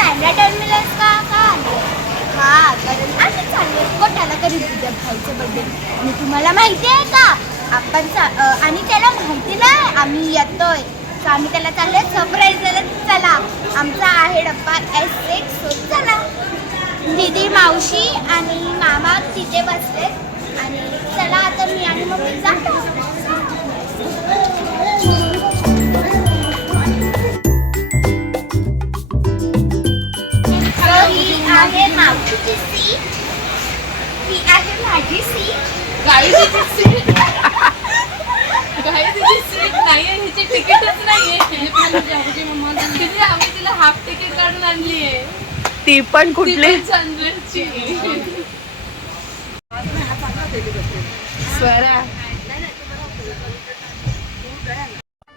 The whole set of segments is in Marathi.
बँड्रा टर्मिनस का हा कारण आम्ही चाललो कोटाला कधी तुझ्या भाईचा बर्थडे आणि तुम्हाला माहिती आहे का आपण आणि त्याला माहिती नाही आम्ही येतोय तर आम्ही त्याला चाललोय सरप्राईज द्यायला. चला आमचा आहे डब्बा S6 so चला. दीदी मावशी आणि मामा तिथे बसले आणि चला आता मी आणि मम्मी जातो. ही आहे मावशीची सीट, ही आहे माझी सीट. गाडीची सीट गाडीची सीट नाहीये, हिची तिकीटच नाहीये. तिथे आम्ही तिला हाफ तिकीट काढून आणलीये, ती पण कुठली चंद्रची. Swara.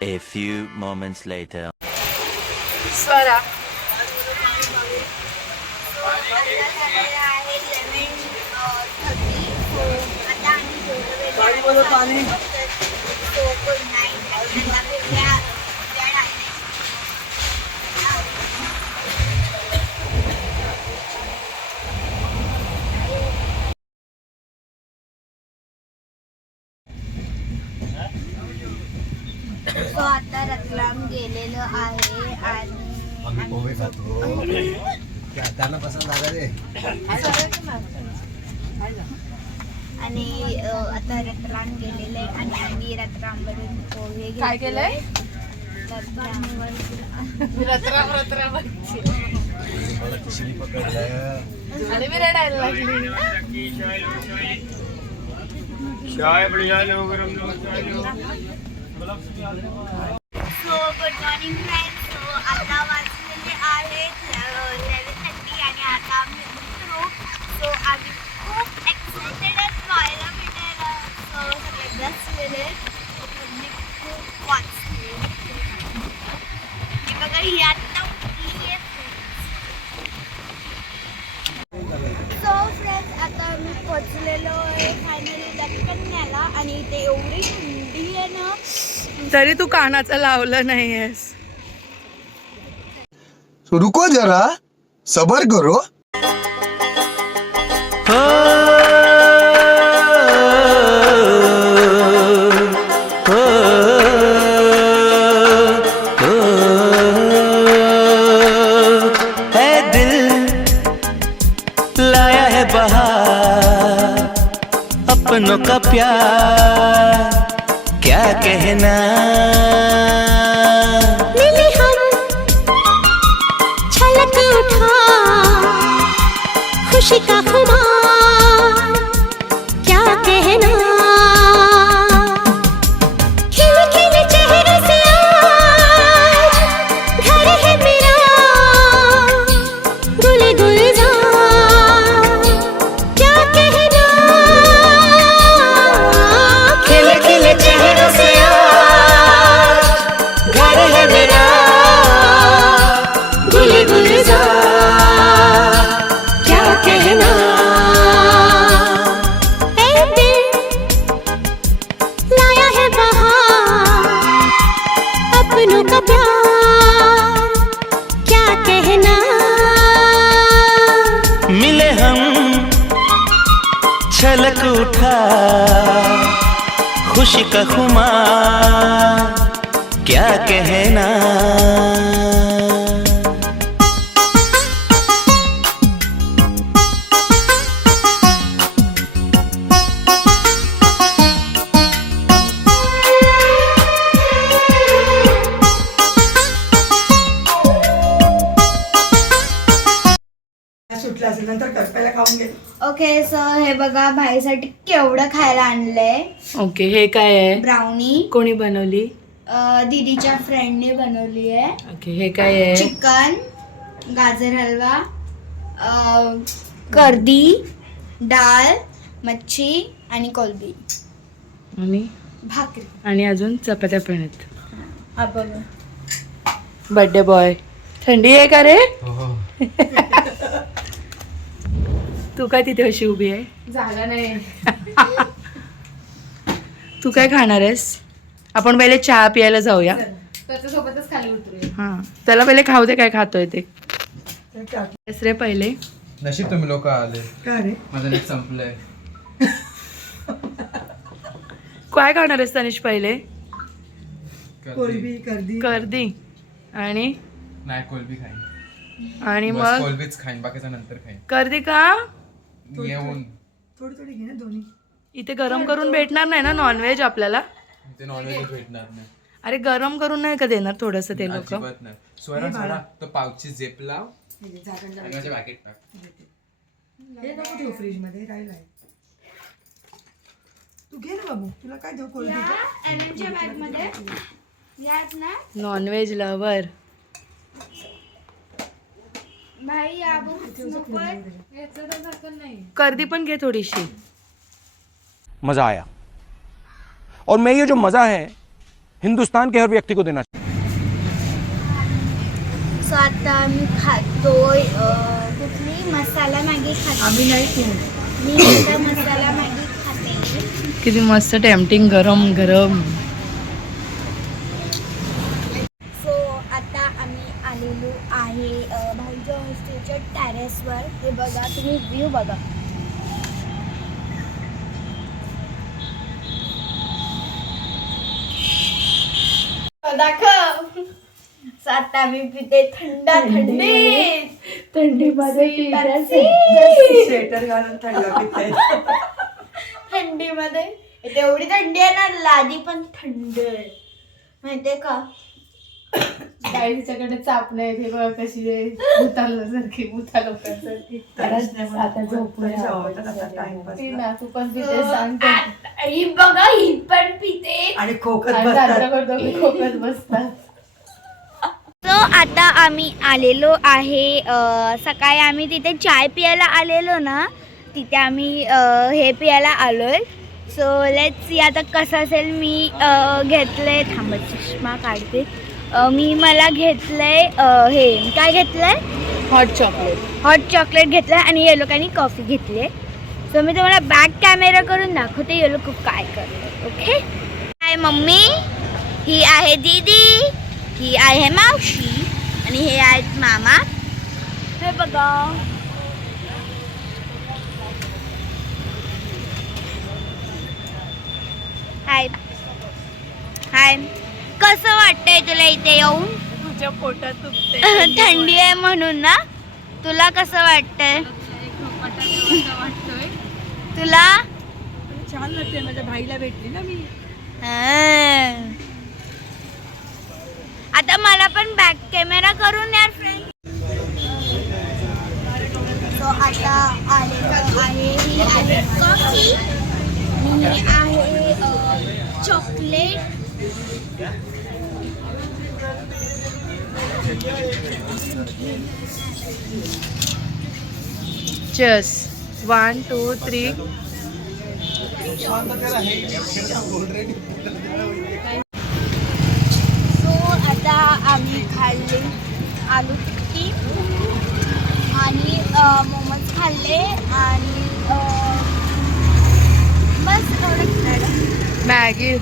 A few moments later. Swara तो आता रतलाम गेलेलो आहे आणि पोहे खातो त्यांना पसंत आला रे. आणि आता रतलाम गेलेलं आहे आणि आम्ही रतलामवरून पोहे काय केलंय? मला खिचडी पकडलं आणि मी रडायला लागली. So good morning friends. So आता वाजलेले आहेत 11:30 आणि आता आम्ही उतरू. सो आम्ही खूप एक्सायटेड आहेत व्हायला भेटायला. सो सगळे बसलेले थंडी खूप वाजते. बघा ही आता उठली आहे. सो फ्रेंड्स आता मी पोचलेलो आहे फायनली दत्तकन्याला आणि ते एवढी थंडी आहे ना. तरी तू कानाचं लावलं नाहीयेस. रुको जरा सबर करो. है दिल लाया है बहार अपनों का प्यार क्या कहना. मिले हम छलक उठा खुशी का खुमार क्या कहना. खिले खिले चेहरे से आज घर है मेरा गुल गुलजार क्या कहना. खिले खिले चेहरे से आज घर है मेरा गुल गुलजार क्या कहना. ए दिल लाया है बहार अपनों का प्यार क्या कहना. मिले हम छलक उठा खुशी का खुमार क्या कहना. सुटलं असेल नंतर कर, पहिला खाऊन घे. ओके सो हे बघा भाईसाठी केवढं खायला आणलंय. ओके हे काय आहे? ब्राउनी कोणी बनवली? दीदीच्या फ्रेंडने बनवली आहे. ओके हे काय आहे? चिकन, गाजर हलवा, कर्दी, डाळ, मच्छी आणि कोलबी, आणि भाकरी. आणि अजून चपात्या पण आहेत. हा बघा. Birthday boy. थंडी आहे का रे? तू काय तिथे अशी उभी आहे? झालं नाही. तू काय खाणार आहेस? आपण पहिले चहा प्यायला जाऊया. त्याच्यासोबतच खाली उतरूया. हां त्याला पहिले खाऊ दे काय खातोय ते. रे पहिले नशीब तुम्ही लोक आले. का रे माझं नेट संपलंय. काय खाणार आहेस तनिष पहिले? कोलबी कर्दी आणि नाही कोलबी खाईन. आणि बस मग कोलबीच खाईन, बाकीचं नंतर खाईन. कर्दी का? येऊन इथे गरम करून भेटणार नाही ना नॉनव्हेज आपल्याला? ते नॉनव्हेज भेटणार नाही. अरे गरम करून नाही का देणार थोडस ते लोक? अजिबात नाही. स्वरा स्वरा तो पावची झेप लाव आणि माझ्या पॅकेट टाक. फ्रीज मध्ये राहिलाय. तू घे ना बाबू, तुला काय देऊ? कोलबी एमएमच्या बॅग मध्ये यात ना नॉनव्हेज लवर. भाई आबू कर्दी पण घे थोडीशी. मज़ा आया और मैं ये जो मज़ा है हिंदुस्तान के हर व्यक्ति को देना सो आता मी खातोय कुठली मसाला मॅगी खाते. आम्ही नाही तू. मी आता मसाला मॅगी खाते. किती मस्त टेम्पटिंग गरम गरम. सो आता आम्ही आलेलो आहे भाईच्या हॉस्टेलच्या टेरेसवर. हे बघा तुम्ही व्ह्यू बघा. दाखव. सो आता आम्ही पिते थंड थंडीमध्ये स्वेटर घालून थंड पिताय. थंडीमध्ये इथे एवढी थंडी आहे ना, लादी पण थंड आहे माहितीये का? काही तिच्याकडे चाप नाही. ते बघ कशी आहे, भूतालोकासारखी. आता झोपूया. तू पण तिथे सांग. ही बघा ही पण पिते आणि खोकत खोकत बसतात. सो आता आम्ही आलेलो आहे सकाळी आम्ही तिथे चाय पियाला आलेलो ना, तिथे आम्ही हे पियाला आलोय. सो लेट्स सी आता कसं असेल. मी घेतलंय, थांबा चष्मा काढते. मी मला घेतलंय हे काय घेतलंय, हॉट चॉकलेट घेतलंय आणि ये लोकांनी कॉफी घेतली आहे. सो मी तुम्हाला बॅक कॅमेरा करून दाखवते ये लोक काय करतात. ओके. आहे मम्मी, ही आहे दीदी, ही आहे मावशी आणि हे आहेत मामा. हे बघा. हाय हाय. कसं वाटतंय तुला इथे येऊन? तुझ्या पोटात दुखते. थंडी आहे म्हणून ना? तुला कसं वाटतंय? तुला छान वाटते. माझ्या भाईला भेटली ना मी. आता मला पण बॅक कॅमेरा करून द्या फ्रेंड. सो आता आलेलो आहे. ही आहे कॉफी, ही आहे चॉकलेट. चस 1 2 3. सो आता आम्ही खाल्ले आलू टिक्की आणि मोमोज खाल्ले आणि बस एवढं खाल्लं. मॅगी.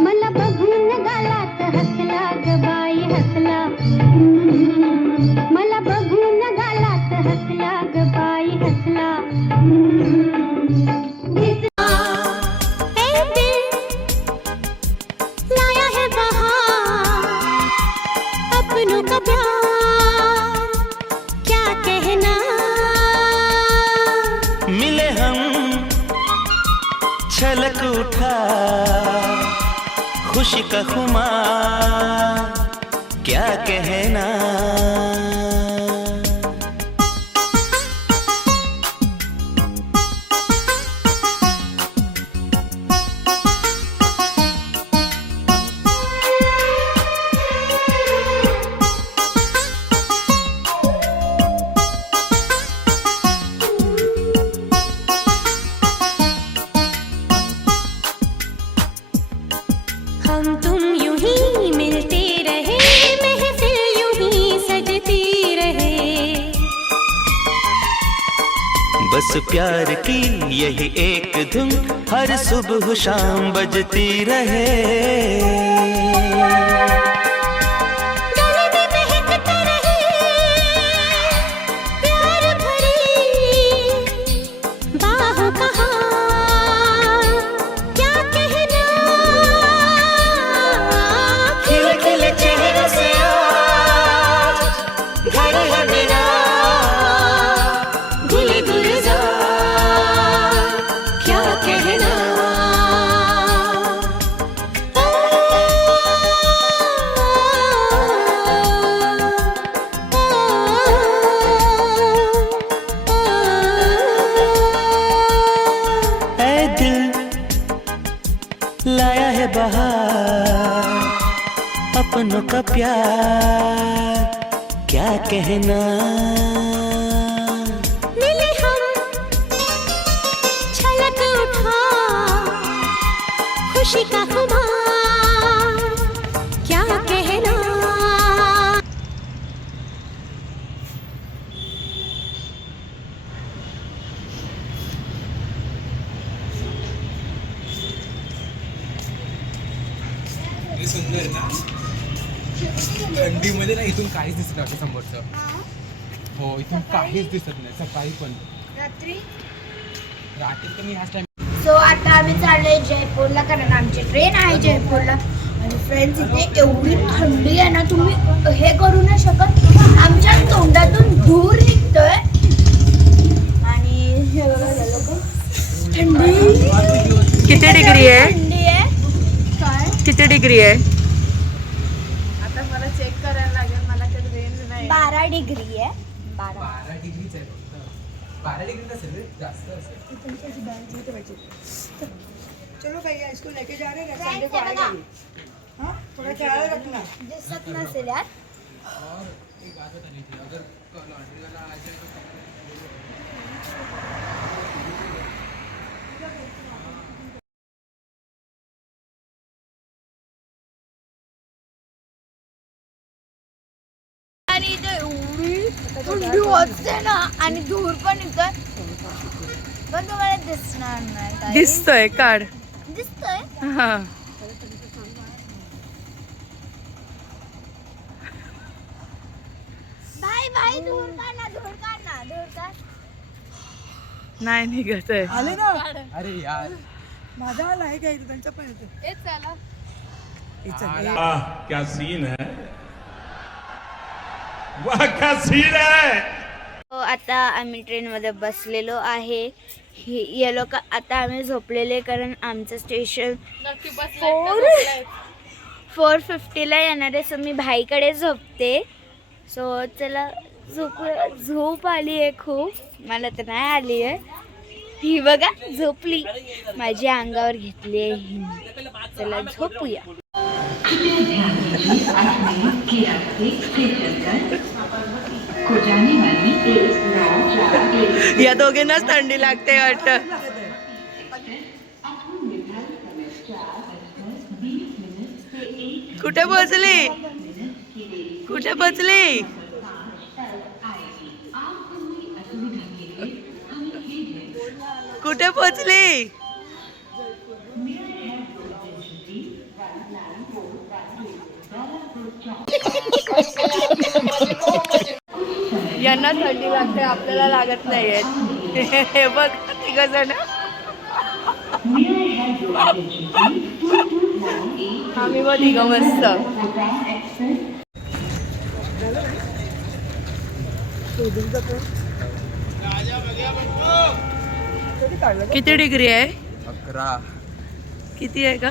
मला बघून गालात हसला ग बाई हसला. मला बघून गालात हसला ग बाई हसला. लाया है बहार अपनों का प्यार क्या कहना. मिले हम छलक उठा खुशी का खुमार क्या कहना. हम तुम यूं ही मिलते रहे, महफिल यूं ही सजती रहे। बस प्यार की यही एक धुन हर सुबह शाम बजती रहे। गले में महकता रहे प्यार भरी बाहों का हाल, क्या कहना। खिल खिल चेहरे से आज घर है मेरा, गुल गुलजार क्या कहना। ऐ दिल लाया है बहार, अपनों का प्यार क्या कहना। मिले हम छलक उठा खुशी का खुमार, क्या कहना। हे सुंदर आहे ना. थंडीमध्ये ना इथून काहीच दिसत नाही आपल्या समोरचं. हो इथून काहीच दिसत नाही सकाळी पण. रात्री तर मी ह्याच टाइम सो आता आम्ही चाललोय जयपूरला, कारण आमची ट्रेन आहे जयपूरला. आणि फ्रेंड्स इथे एवढी थंडी आहे ना, तुम्ही हे करू नाही शकत. आमच्या तोंडातून धूर निघतोय आणि हे बघा लोक थंडी किती डिग्री आहे? थंडी आहे काय किती डिग्री आहे? आता मला चेक करायला लागेल, मला काही रेंज नाही. 12 डिग्री आहे. 12 12 डिग्रीच आहे फक्त. 12 डिग्री नसेल रे, जास्त असेल. चलो भैया इसको लेके जा रहे हैं, Friends, संडे को ये आएगा बघा. ये। हाँ थोड़ा ख्याल रखना। दिसत नसेल यार. और एक बात बतानी थी, अगर लॉन्ड्री वाला आ जाए तो आणि इथे एवढी थंडी वाजते ना, आणि धूर पण येतोय, पण तुम्हाला दिसणार नाही काही. दिसतोय काढ. दिसतोय. हा भाई भाई धूर काढ ना, धूर काढ ना, धूर काढ. नाही निघत आहे. आले ना अरे यार माझा आला आहे काय त्यांचा पण येतो. ए चला. क्या सीन है, वाह क्या सीन है. हो, आता आम्ही ट्रेनमध्ये बसलेलो आहे. हे लोक आता आम्ही झोपलेले, कारण आमचं स्टेशन नक्की बस 4:50ला येणार आहे. सो मी भाईकडे झोपते. सो चला झोप आली आहे खूप, मला तर नाही आली आहे. ही बघा झोपली, माझ्या अंगावर घेतली आहे हिने. चला झोपूया. या दोघींनाच थंडी लागते वाटतं. कुठे पोचली, कुठे पोचली? कुठे पोचली? यांना थंडी लागते, आपल्याला लागत नाहीये. हे बघ तिघ जण. आम्ही बघ तिघ मस्त. किती डिग्री आहे? 11. किती आहे का?